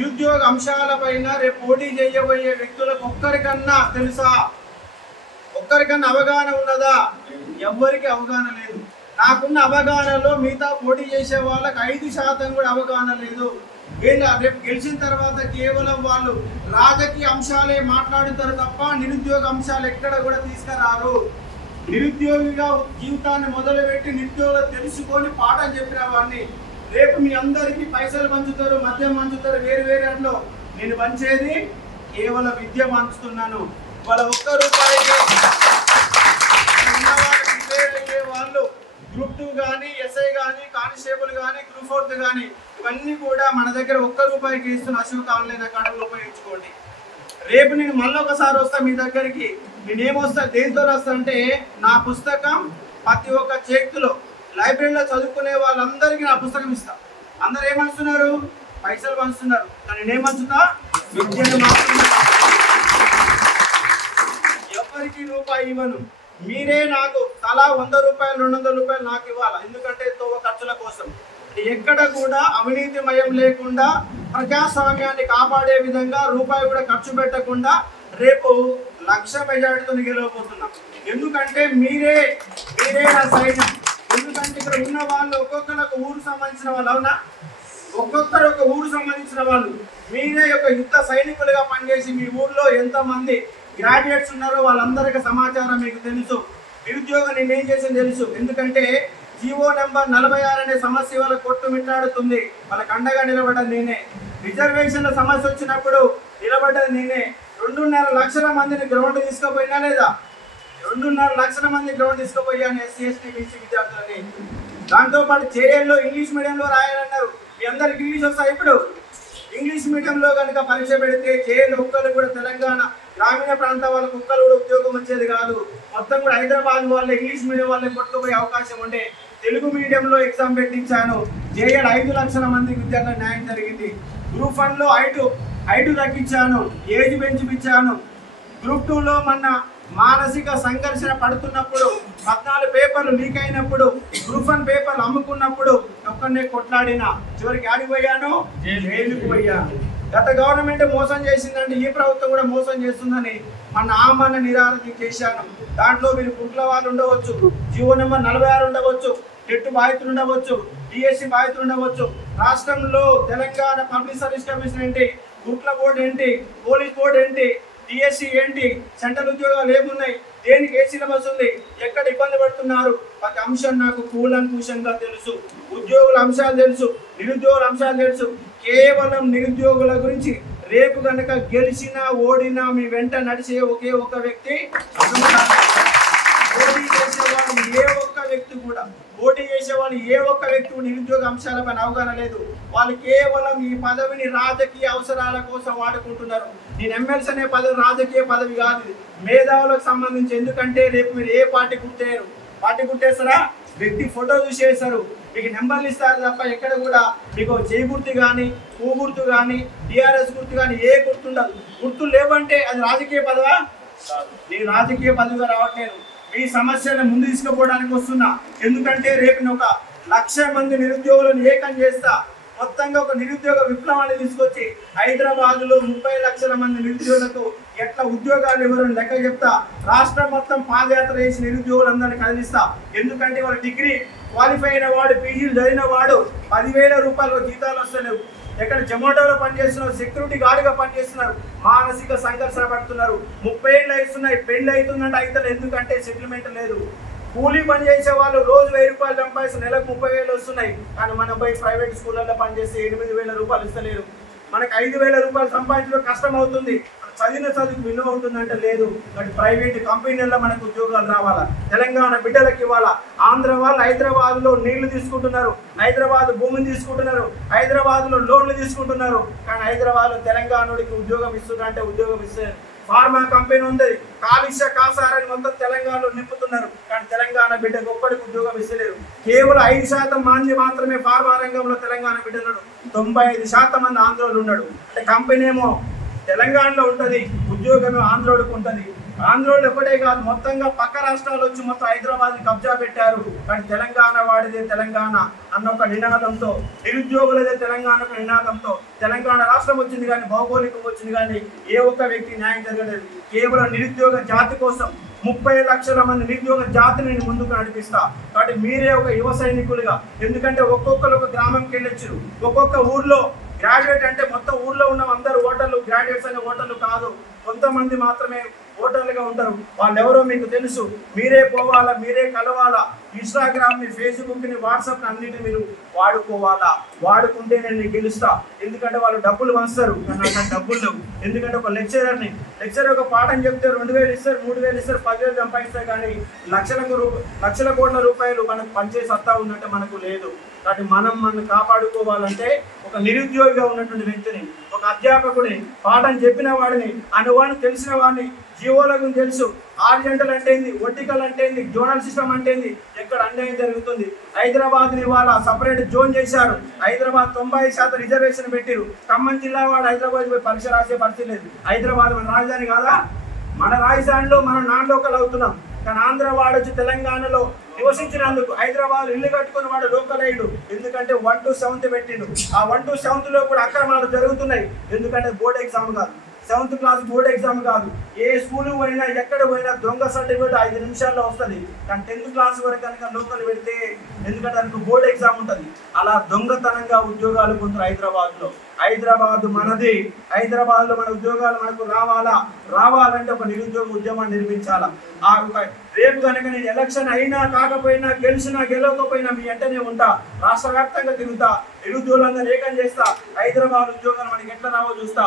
నిరుద్యోగ అంశాలపైన రేపు పోటీ చేయబోయే వ్యక్తులకు ఒక్కరికన్నా తెలుసా? ఒక్కరికన్నా అవగాహన ఉన్నదా? ఎవ్వరికి అవగాహన లేదు. నాకున్న అవగాహనలో మిగతా పోటీ చేసే వాళ్ళకి 5% కూడా అవగాహన లేదు. రేపు గెలిచిన తర్వాత కేవలం వాళ్ళు రాజకీయ అంశాలే మాట్లాడుతారు తప్ప నిరుద్యోగ అంశాలు ఎక్కడ కూడా తీసుకురారు. నిరుద్యోగిగా జీవితాన్ని మొదలుపెట్టి నిరుద్యోగం తెలుసుకొని పాఠం చెప్పిన వాడిని రేపు మీ అందరికీ పైసలు పంచుతారు, మద్యం పంచుతారు, వేరు వేరే అట్లో నేను పంచేది కేవలం విద్య పంచుతున్నాను. వాళ్ళ ₹1 వాళ్ళు గ్రూప్ 2 కానీ, ఎస్ఐ కానీ, కానిస్టేబుల్ కానీ, గ్రూప్ 4 కానీ ఇవన్నీ కూడా మన దగ్గర ₹1 ఇస్తున్న అశోక్ ఆన్లైన్ అకాడమీలో ఉపయోగించుకోండి. రేపు నేను మళ్ళీ ఒకసారి వస్తా మీ దగ్గరికి. నేనేమొస్తా, దేంతో వస్తా అంటే నా పుస్తకం ప్రతి ఒక్క చేతిలో లైబ్రరీలో చదువుకునే వాళ్ళందరికీ నా పుస్తకం ఇస్తా. అందరు ఏమంటున్నారు? పైసలు పంచుతున్నారు, కానీ నేనేమంచుతా విద్యను మాత్రమే. ఎవరికి రూపాయి ఇవ్వను. మీరే నాకు తలా ₹100, ₹200 నాకు ఇవ్వాలి. ఎందుకంటే తోవ ఖర్చుల కోసం. ఎక్కడ కూడా అవినీతిమయం లేకుండా ప్రజాస్వామ్యాన్ని కాపాడే విధంగా రూపాయి కూడా ఖర్చు పెట్టకుండా రేపు 1,00,000 మెజారిటీతో గెలవబోతున్నాం. ఎందుకంటే మీరే నా సైన్యం. ఎందుకంటే ఇక్కడ ఉన్న వాళ్ళు ఒక్కొక్కరు ఒక ఊరు సంబంధించిన వాళ్ళు. అవునా? ఒక్కొక్కరు ఒక ఊరు సంబంధించిన వాళ్ళు. మీరే ఒక యుద్ధ సైనికులుగా పనిచేసి మీ ఊర్లో ఎంతమంది గ్రాడ్యుయేట్స్ ఉన్నారో వాళ్ళందరికీ సమాచారం మీకు తెలుసు. నిరుద్యోగం నేనేం చేసింది తెలుసు. ఎందుకంటే జీవో నెంబర్ 46 అనే సమస్య వాళ్ళ కొట్టుమిట్టాడుతుంది. వాళ్ళకి అండగా నిలబడ్డది నేనే. రిజర్వేషన్ల సమస్య వచ్చినప్పుడు నిలబడ్డది నేనే. 2.5 లక్షల మందిని గ్రౌండ్ తీసుకుపోయినా లేదా? 2.5 లక్షల మంది గ్రౌండ్ తీసుకుపోయాను ఎస్సీ, ఎస్టీ, బీసీ విద్యార్థులని. దాంతోపాటు జేఎల్లో ఇంగ్లీష్ మీడియంలో రాయాలన్నారు. మీ అందరికి ఇంగ్లీష్ వస్తాయి. ఇప్పుడు ఇంగ్లీష్ మీడియంలో కనుక పరీక్ష పెడితే జేఎల్ ఒక్కరు కూడా తెలంగాణ గ్రామీణ ప్రాంత వాళ్ళకు ఒక్కరు కూడా ఉద్యోగం వచ్చేది కాదు. మొత్తం కూడా హైదరాబాద్ వాళ్ళు ఇంగ్లీష్ మీడియం వాళ్ళని కొట్టుకుపోయే అవకాశం ఉండే. తెలుగు మీడియంలో ఎగ్జామ్ పెట్టించాను. జేఎల్ 5 లక్షల మంది విద్యార్థులకు న్యాయం జరిగింది. గ్రూప్ 1లో హైటు తగ్గించాను, ఏజ్ పెంచిపించాను. గ్రూప్ 2లో మన మానసిక సంఘర్షణ పడుతున్నప్పుడు 14 పేపర్లు లీక్ అయినప్పుడు గ్రూప్ 1 పేపర్లు అమ్ముకున్నప్పుడు ఒక్కనే కొట్లాడినా చివరికి ఆడిపోయాను, జైలుకు పోయాను. గత గవర్నమెంట్ మోసం చేసిందంటే ఈ ప్రభుత్వం కూడా మోసం చేస్తుందని మన ఆమరణ నిరాహార చేశాను. దాంట్లో మీరు కుట్ల వాళ్ళు ఉండవచ్చు, జీవో నెంబర్ 46 ఉండవచ్చు, టెట్ బాధితులు ఉండవచ్చు, డిఎస్సి బాధితులు ఉండవచ్చు. రాష్ట్రంలో తెలంగాణ పబ్లిక్ సర్వీస్ కమిషన్ ఏంటి, కుట్ల బోర్డు ఏంటి, పోలీస్ బోర్డు ఏంటి, డిఎస్సి ఏంటి, సెంట్రల్ ఉద్యోగాలు ఏమున్నాయి, దేనికి ఏ సిలబస్ ఉంది, ఎక్కడ ఇబ్బంది పడుతున్నారు, ప్రతి అంశం నాకు కూలంకుషంగా తెలుసు. ఉద్యోగుల అంశాలు తెలుసు, నిరుద్యోగుల అంశాలు తెలుసు. కేవలం నిరుద్యోగుల గురించి రేపు కనుక గెలిచినా ఓడినా మీ వెంట నడిచే ఒకే ఒక వ్యక్తి. పోటీ చేసేవాళ్ళు ఏ ఒక్క వ్యక్తి కూడా నిరుద్యోగ అంశాలపైన అవగాహన లేదు. వాళ్ళు కేవలం ఈ పదవిని రాజకీయ అవసరాల కోసం వాడుకుంటున్నారు. నేను ఎమ్మెల్సీ అనే పదవి రాజకీయ పదవి కాదు, మేధావులకు సంబంధించి. ఎందుకంటే రేపు మీరు ఏ పార్టీ గుర్తేయరు. పార్టీ గుర్తేస్తారా? వ్యక్తి ఫోటో చూసేస్తారు, మీకు నెంబర్లు ఇస్తారు తప్ప ఎక్కడ కూడా మీకు చేయి గుర్తు కానీ, పువ్వు గుర్తు కానీ, టీఆర్ఎస్ గుర్తు కానీ ఏ గుర్తుండదు. గుర్తులు లేవంటే అది రాజకీయ పదవా? నేను రాజకీయ పదవిగా రావట్లేదు. మీ సమస్యలను ముందు తీసుకుపోవడానికి వస్తున్నా. ఎందుకంటే రేపు ఒక 1,00,000 మంది నిరుద్యోగులను ఏకం చేస్తా. మొత్తంగా ఒక నిరుద్యోగ విప్లవాన్ని తీసుకొచ్చి హైదరాబాద్లో 30 లక్షల మంది నిరుద్యోగులకు ఎట్లా ఉద్యోగాలు ఇవ్వరని లెక్క చెప్తా. రాష్ట్రం మొత్తం పాదయాత్ర చేసి నిరుద్యోగులందరినీ కదిలిస్తా. ఎందుకంటే వాళ్ళ డిగ్రీ క్వాలిఫై అయిన వాడు, పీజీలు చదివిన వాడు 10,000 రూపాయలు జీతాలు వస్తలేవు. ఎక్కడ జొమాటోలో పనిచేస్తున్నారు, సెక్యూరిటీ గార్డుగా పనిచేస్తున్నారు, మానసిక సంఘర్షణ పడుతున్నారు. 30 ఏళ్ళు అవుతున్నాయి, పెళ్లి అవుతుందంటే అయితే ఎందుకంటే సెటిల్మెంట్ లేదు. కూలీ పని చేసే వాళ్ళు రోజు 1000 రూపాయలు సంపాదిస్తారు, నెలకు 30,000 వస్తున్నాయి. కానీ మనం పోయి ప్రైవేట్ స్కూళ్ళల్లో పనిచేస్తే 8,000 రూపాయలు ఇస్తలేరు. మనకు 5,000 రూపాయలు సంపాదించడం కష్టం అవుతుంది. చదివిన చదువుకు విలువ ఉంటుందంటే లేదు. బట్ ప్రైవేట్ కంపెనీల్లో మనకు ఉద్యోగాలు రావాలా, తెలంగాణ బిడ్డలకు ఇవ్వాలా. ఆంధ్ర వాళ్ళు హైదరాబాద్లో నీళ్లు తీసుకుంటున్నారు, హైదరాబాద్ భూమిని తీసుకుంటున్నారు, హైదరాబాద్లో లోన్లు తీసుకుంటున్నారు. కానీ హైదరాబాద్లో తెలంగాణకి ఉద్యోగం ఇస్తున్నారంటే ఉద్యోగం ఇస్తే ఫార్మా కంపెనీ ఉంది, కాలుష్య కాసారని మొత్తం తెలంగాణలో నింపుతున్నారు. కానీ తెలంగాణ బిడ్డకు ఒక్కడికి ఉద్యోగం ఇస్తలేరు. కేవలం 5% మంది మాత్రమే ఫార్మా రంగంలో తెలంగాణ బిడ్డ ఉన్నాడు, 95% మంది ఆంధ్రలో ఉన్నాడు. అంటే కంపెనీ ఏమో తెలంగాణలో ఉంటుంది, ఉద్యోగం ఆంధ్రోడికి ఉంటుంది. ఆంధ్రోళ్ళు ఒకటే కాదు, మొత్తంగా పక్క రాష్ట్రాలు వచ్చి మొత్తం హైదరాబాద్ని కబ్జా పెట్టారు. కానీ తెలంగాణ వాడిదే తెలంగాణ అన్న ఒక నినాదంతో, నిరుద్యోగులదే తెలంగాణ ఒక నినాదంతో తెలంగాణ రాష్ట్రం వచ్చింది. కానీ భౌగోళికం వచ్చింది, కానీ ఏ ఒక్క వ్యక్తి న్యాయం జరగలేదు. కేవలం నిరుద్యోగ జాతి కోసం 30 లక్షల మంది నిరుద్యోగ జాతిని ముందుకు నడిపిస్తా. కాబట్టి మీరే ఒక యువ సైనికులుగా, ఎందుకంటే ఒక్కొక్కరు ఒక గ్రామంకి వెళ్ళొచ్చు. ఒక్కొక్క ఊర్లో గ్రాడ్యుయేట్ అంటే మొత్తం ఊర్లో ఉన్న అందరు ఓటర్లు గ్రాడ్యుయేట్స్ అనే ఓటర్లు కాదు, కొంతమంది మాత్రమే ఓటర్లుగా ఉంటారు. వాళ్ళు ఎవరో మీకు తెలుసు. మీరే పోవాలా, మీరే కలవాలా. ఇన్స్టాగ్రామ్ని, ఫేస్బుక్ని, వాట్సాప్ని అన్నిటిని మీరు వాడుకోవాలా. వాడుకుంటే నేను గెలుస్తా. ఎందుకంటే వాళ్ళు డబ్బులు పంచుతారు, కానీ నాకు డబ్బులు లేవు. ఎందుకంటే ఒక లెక్చరర్ ఒక పాఠం చెప్తే 2000 ఇస్తారు, 3000 ఇస్తారు, 10,000 సంపాదిస్తారు. కానీ లక్షల కోట్ల రూపాయలు మనకు పంచే సత్తా ఉందంటే మనకు లేదు. కాబట్టి మనం కాపాడుకోవాలంటే ఒక నిరుద్యోగిగా ఉన్నటువంటి వ్యక్తిని, ఒక అధ్యాపకుడిని, పాఠం చెప్పిన వాడిని, అనువాన్ని తెలిసిన వాడిని, జీవోలకు తెలుసు. ఆర్జెంటల్ అంటే ఏంది, వర్టికల్ అంటే ఏంది, జోనల్ సిస్టమ్ అంటే ఏంది, ఎక్కడ అన్యాయం జరుగుతుంది. హైదరాబాద్ని ఇవాళ సపరేట్ జోన్ చేశారు. హైదరాబాద్ 90% రిజర్వేషన్ పెట్టారు. ఖమ్మం జిల్లా వాడు హైదరాబాద్ పోయి పరీక్ష రాసే పరిస్థితి లేదు. హైదరాబాద్ మన రాజధాని కాదా? మన రాజధానిలో మనం నాన్ లోకల్ అవుతున్నాం. కానీ ఆంధ్ర వాడు వచ్చి తెలంగాణలో నివసించినందుకు హైదరాబాద్ ఇల్లు కట్టుకుని వాడు లోకల్ అయ్యాడు. ఎందుకంటే 1 to 7th పెట్టిండు. ఆ 1 to 7th లో కూడా అక్రమాలు జరుగుతున్నాయి. ఎందుకంటే బోర్డ్ ఎగ్జామ్ కాదు, 7th క్లాస్ బోర్డ్ ఎగ్జామ్ కాదు. ఏ స్కూల్ పోయినా, ఎక్కడ పోయినా దొంగ సర్టిఫికేట్ 5 నిమిషాల్లో వస్తుంది. కానీ 10th క్లాస్ వరకు కనుక లోకల్ పెడితే, ఎందుకంటే దానికి బోర్డ్ ఎగ్జామ్ ఉంటుంది. అలా దొంగతనంగా ఉద్యోగాలు పొందుతారు హైదరాబాద్లో. హైదరాబాద్ మనది. హైదరాబాద్లో మన ఉద్యోగాలు మనకు రావాలంటే ఒక నిరుద్యోగ ఉద్యమాన్ని నిర్మించాలా. ఆ రేపు కనుక నేను ఎలక్షన్ అయినా కాకపోయినా, గెలిచినా గెలవకపోయినా మీ వెంటనే ఉంటా. రాష్ట్ర వ్యాప్తంగా తిరుగుతా, నిరుద్యోగులందరూ ఏకం చేస్తా. హైదరాబాద్ ఉద్యోగాలు మనకి ఎట్లా రావో చూస్తా.